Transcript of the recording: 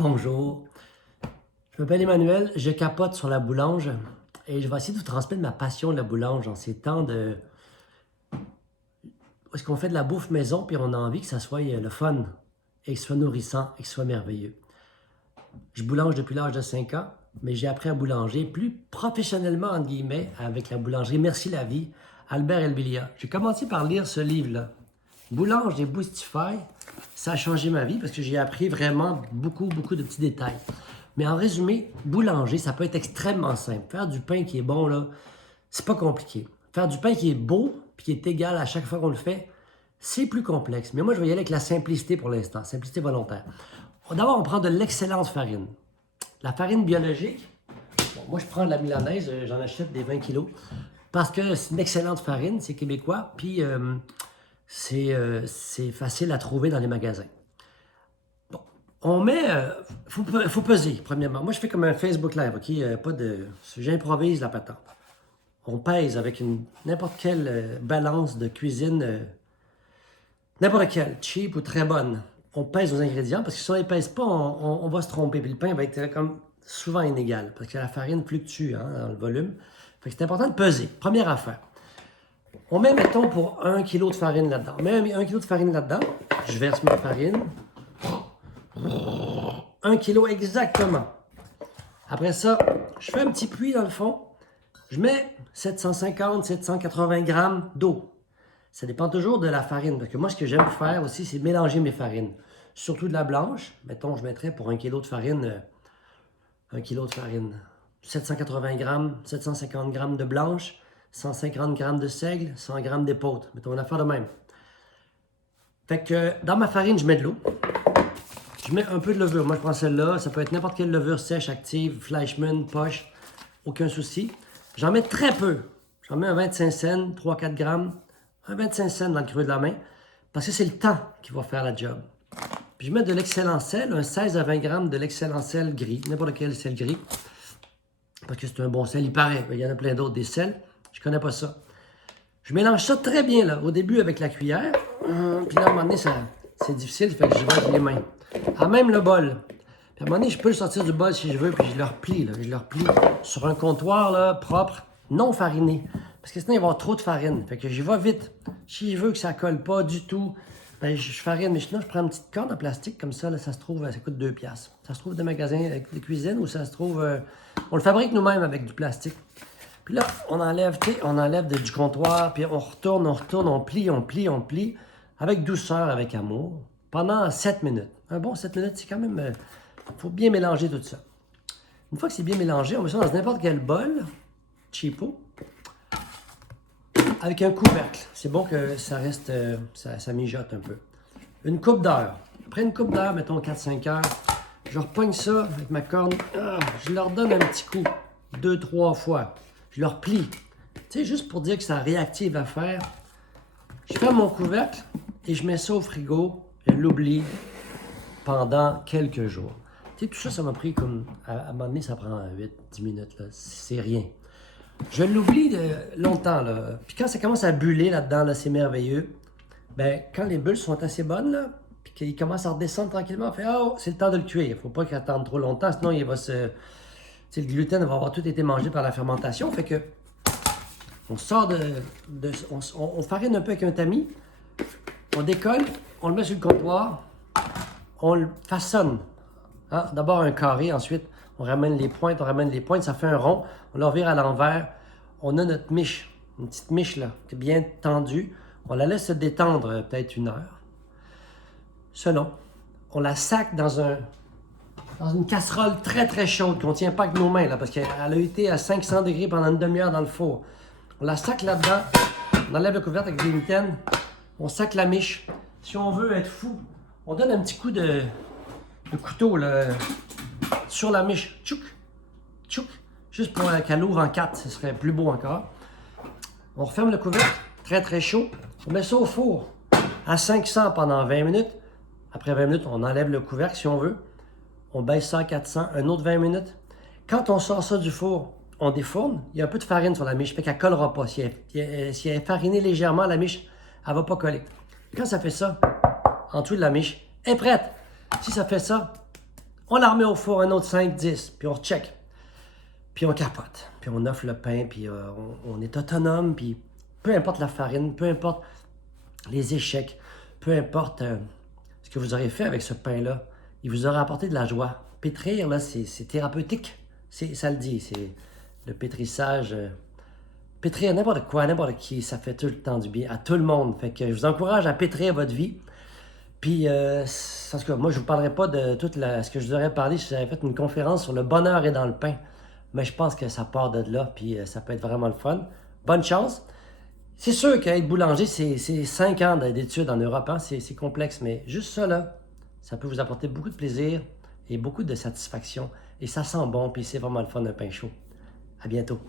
Bonjour, je m'appelle Emmanuel, je capote sur la boulange et je vais essayer de vous transmettre ma passion de la boulange en ces temps de... où est-ce qu'on fait de la bouffe maison puis on a envie que ça soit le fun et que ce soit nourrissant et que ce soit merveilleux. Je boulange depuis l'âge de 5 ans, mais j'ai appris à boulanger plus professionnellement, entre guillemets, avec la boulangerie Merci la vie, Albert Elbilia. J'ai commencé par lire ce livre-là, Boulange et Boostify. Ça a changé ma vie parce que j'ai appris vraiment beaucoup de petits détails. Mais en résumé, boulanger, ça peut être extrêmement simple. Faire du pain qui est bon, là, c'est pas compliqué. Faire du pain qui est beau puis qui est égal à chaque fois qu'on le fait, c'est plus complexe. Mais moi, je vais y aller avec la simplicité pour l'instant, simplicité volontaire. D'abord, on prend de l'excellente farine. La farine biologique, bon, moi, je prends de la milanaise, j'en achète des 20 kilos, parce que c'est une excellente farine, c'est québécois, puis c'est facile à trouver dans les magasins. Bon, on met, faut peser, premièrement. Moi, je fais comme un Facebook Live, OK? Pas de, j'improvise la patente. On pèse avec n'importe quelle balance de cuisine, n'importe quelle, cheap ou très bonne. On pèse nos ingrédients parce que si on ne les pèse pas, on va se tromper. Puis le pain va être comme souvent inégal parce que la farine fluctue dans le volume. Fait que c'est important de peser. Première affaire. On met, mettons, pour 1 kg de farine là-dedans. On met 1 kg de farine là-dedans. Je verse ma farine. 1 kg exactement. Après ça, je fais un petit puits dans le fond. Je mets 750, 780 grammes d'eau. Ça dépend toujours de la farine. Parce que moi, ce que j'aime faire aussi, c'est mélanger mes farines. Surtout de la blanche. Mettons, je mettrais pour 1 kg de farine, 1 kg de farine, 780 grammes, 750 grammes de blanche, 150 grammes de seigle, 100 grammes d'épeautre. Mettons une affaire de même. Fait que dans ma farine, je mets de l'eau. Je mets un peu de levure. Moi, je prends celle-là. Ça peut être n'importe quelle levure sèche, active, Fleischmann, Poche. Aucun souci. J'en mets très peu. J'en mets un 25 cents, 3-4 grammes. Un 25 cents dans le creux de la main. Parce que c'est le temps qui va faire la job. Puis je mets de l'excellent sel, un 16 à 20 grammes de l'excellent sel gris. N'importe quel sel gris. Parce que c'est un bon sel. Il paraît. Il y en a plein d'autres, des sels. Je connais pas ça. Je mélange ça très bien, là. Au début, avec la cuillère. Puis là, à un moment donné, c'est difficile. Fait que j'y vais avec les mains. À même le bol. Puis à un moment donné, je peux le sortir du bol si je veux, puis je le replie, là. Je le replie sur un comptoir, là, propre, non fariné. Parce que sinon, il va y avoir trop de farine. Fait que j'y vais vite. Si je veux que ça colle pas du tout, ben, je farine. Mais sinon, je prends une petite corne en plastique comme ça, là, ça se trouve, ça coûte 2$. Ça se trouve des magasins de cuisine ou ça se trouve... on le fabrique nous-mêmes avec du plastique. Puis là, on enlève du comptoir, puis on retourne, on plie, avec douceur, avec amour, pendant 7 minutes. Un bon 7 minutes, c'est quand même... faut bien mélanger tout ça. Une fois que c'est bien mélangé, on met ça dans n'importe quel bol, cheapo, avec un couvercle. C'est bon que ça reste... ça mijote un peu. Une coupe d'heure. Après une coupe d'heure, mettons 4-5 heures, je repogne ça avec ma corne. Je leur donne un petit coup, 2-3 fois. Je leur plie. Tu sais, juste pour dire que ça réactive à faire. Je ferme mon couvercle et je mets ça au frigo. Je l'oublie pendant quelques jours. Tu sais, tout ça, ça m'a pris comme... À un moment donné, ça prend 8-10 minutes. Là. C'est rien. Je l'oublie longtemps. Là. Puis quand ça commence à buller là-dedans, là, c'est merveilleux. Ben, quand les bulles sont assez bonnes, là, puis qu'il commence à redescendre tranquillement, on fait « Oh, c'est le temps de le cuire. » Il ne faut pas qu'il attende trop longtemps, sinon il va se... T'sais, le gluten va avoir tout été mangé par la fermentation, fait que on sort on farine un peu avec un tamis, on décolle, on le met sur le comptoir, on le façonne. Hein? D'abord un carré, ensuite on ramène les pointes, ça fait un rond, on le revire à l'envers, on a notre miche, une petite miche là, qui est bien tendue, on la laisse se détendre peut-être 1 heure. Selon, on la sac dans une casserole très chaude qu'on ne tient pas avec nos mains, là, parce qu'elle a été à 500 degrés pendant une demi-heure dans le four. On la sac là-dedans, on enlève le couvercle avec des mitaines, on sac la miche. Si on veut être fou, on donne un petit coup de couteau là, sur la miche. Tchouk, tchouk, juste pour qu'elle ouvre en 4, ce serait plus beau encore. On referme le couvercle, très chaud. On met ça au four à 500 pendant 20 minutes. Après 20 minutes, on enlève le couvercle si on veut. On baisse ça à 400, un autre 20 minutes. Quand on sort ça du four, on défourne. Il y a un peu de farine sur la miche, fait qu'elle ne collera pas. Si elle est farinée légèrement, la miche, elle ne va pas coller. Quand ça fait ça, en dessous de la miche, elle est prête. Si ça fait ça, On la remet au four un autre 5, 10, puis on recheck. Puis on capote, puis on offre le pain, puis on est autonome, puis peu importe la farine, peu importe les échecs, peu importe ce que vous aurez fait avec ce pain-là, il vous aura apporté de la joie. Pétrir, là, c'est thérapeutique. Ça le dit, c'est le pétrissage. Pétrir n'importe quoi, n'importe qui, ça fait tout le temps du bien à tout le monde. Fait que je vous encourage à pétrir votre vie. Puis, en tout cas, moi, je ne vous parlerai pas de tout ce que je vous aurais parlé si j'avais fait une conférence sur le bonheur est dans le pain. Mais je pense que ça part de là, puis ça peut être vraiment le fun. Bonne chance. C'est sûr qu'être boulanger, c'est 5 ans d'études en Europe, hein? C'est complexe, mais juste ça, là, ça peut vous apporter beaucoup de plaisir et beaucoup de satisfaction. Et ça sent bon, puis c'est vraiment le fun d'un pain chaud. À bientôt.